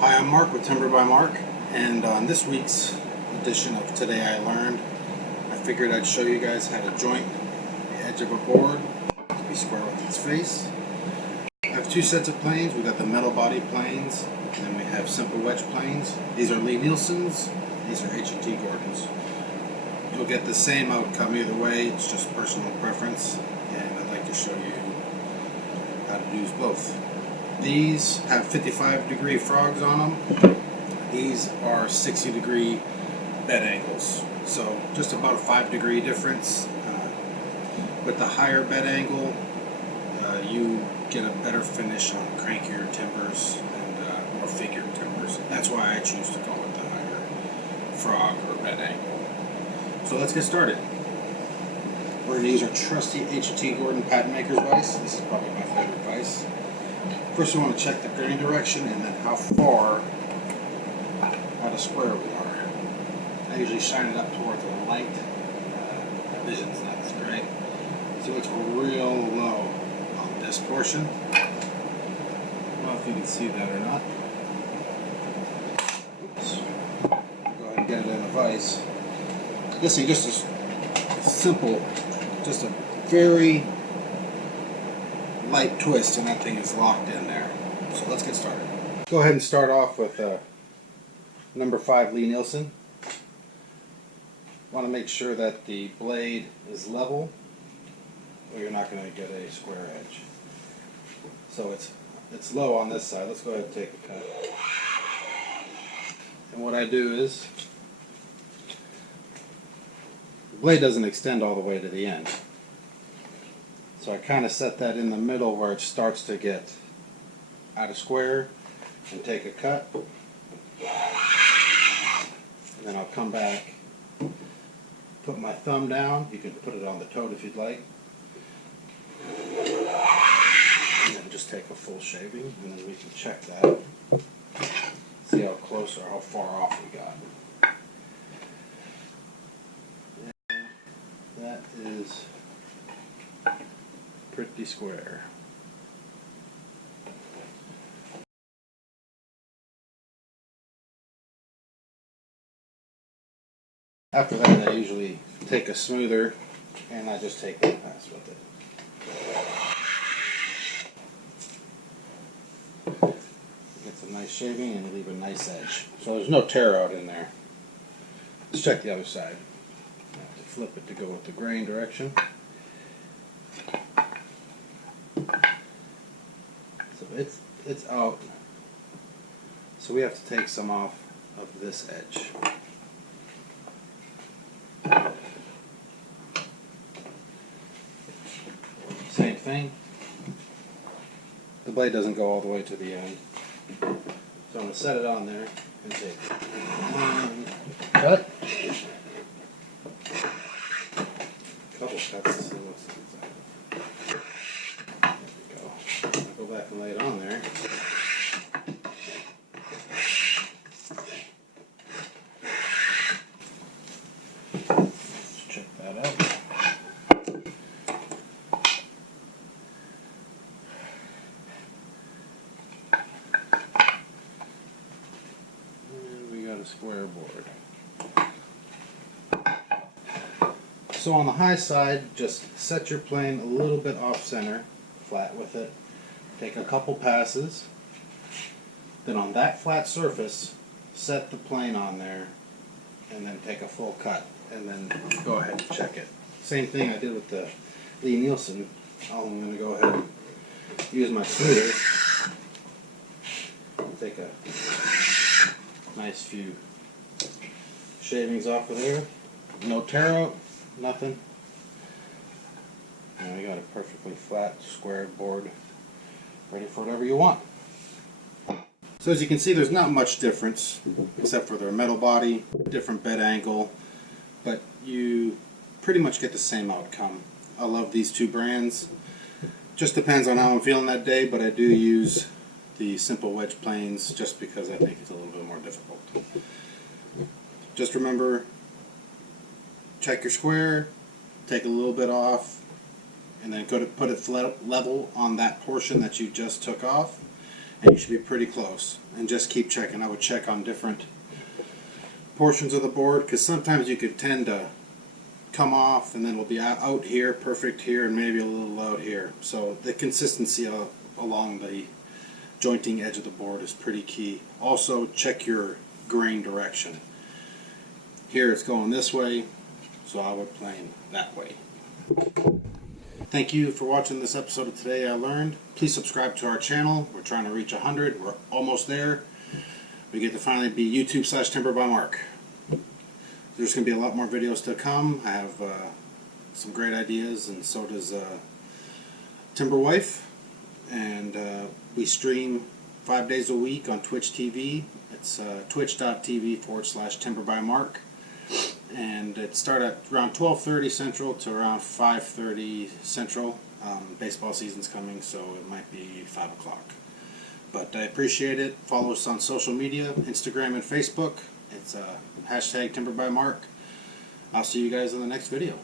Hi, I'm Mark with Timber by Mark, and on this week's edition of Today I Learned, I figured I'd show you guys how to joint the edge of a board to be square with its face. I have two sets of planes. We've got the metal body planes, and then we have simple wedge planes. These are Lie Nielsens, these are H.N.T. Gordons. You'll get the same outcome either way, it's just personal preference, and I'd like to show you how to use both. These have 55-degree frogs on them. These are 60-degree bed angles. So just about a 5-degree difference. With the higher bed angle, you get a better finish on crankier timbers and more figured timbers. That's why I choose to call it the higher frog or bed angle. So let's get started. We're going to use our trusty H.N.T. Gordon patent maker's vise. This is probably my favorite vise. First we want to check the grain direction and then how far out of square we are. I usually shine it up towards the light. Vision's not as great. So it's real low on this portion. I don't know if you can see that or not. Oops. Go ahead and get it in a vise. This is just a simple, just a very light twist and that thing is locked in there. So let's get started. Go ahead and start off with number 5 Lie Nielsen. Want to make sure that the blade is level or you're not going to get a square edge. So it's low on this side. Let's go ahead and take a cut. And what I do is, the blade doesn't extend all the way to the end. So I kind of set that in the middle where it starts to get out of square and take a cut. And then I'll come back, put my thumb down. You can put it on the toad if you'd like. And then just take a full shaving and then we can check that. See how close or how far off we got. And that is pretty square. After that I usually take a smoother and I just take one pass with it. Get some nice shaving and leave a nice edge. So there's no tear out in there. Let's check the other side. I have to flip it to go with the grain direction. So it's out. So we have to take some off of this edge. Same thing. The blade doesn't go all the way to the end. So I'm going to set it on there and take one cut. A couple cuts to see what's inside. There we go. I'll go back and lay it on there. Let's check that out. And we got a square board. So on the high side, just set your plane a little bit off center, flat with it. Take a couple passes. Then on that flat surface, set the plane on there and then take a full cut and then go ahead and check it. Same thing I did with the Lie Nielsen. I'm going to go ahead and use my smoother and take a nice few shavings off of there. No tear out. Nothing. And we got a perfectly flat, squared board ready for whatever you want. So as you can see, there's not much difference except for their metal body, different bed angle, but you pretty much get the same outcome. I love these two brands. Just depends on how I'm feeling that day, but I do use the simple wedge planes just because I think it's a little bit more difficult. Just remember, check your square, take a little bit off, and then go to put it level on that portion that you just took off, and you should be pretty close. And just keep checking. I would check on different portions of the board, because sometimes you could tend to come off and then it'll be out here, perfect here, and maybe a little out here. So the consistency along the jointing edge of the board is pretty key. Also, check your grain direction. Here it's going this way, so I would plane that way. Thank you for watching this episode of Today I Learned. Please subscribe to our channel. We're trying to reach 100. We're almost there. We get to finally be YouTube/Timber by Mark. There's going to be a lot more videos to come. I have some great ideas, and so does Timber Wife. And we stream 5 days a week on Twitch TV. It's twitch.tv/Timber by Mark. And it starts at around 12:30 Central to around 5:30 Central. Baseball season's coming, so it might be 5 o'clock. But I appreciate it. Follow us on social media, Instagram and Facebook. It's #Timber by Mark. I'll see you guys in the next video.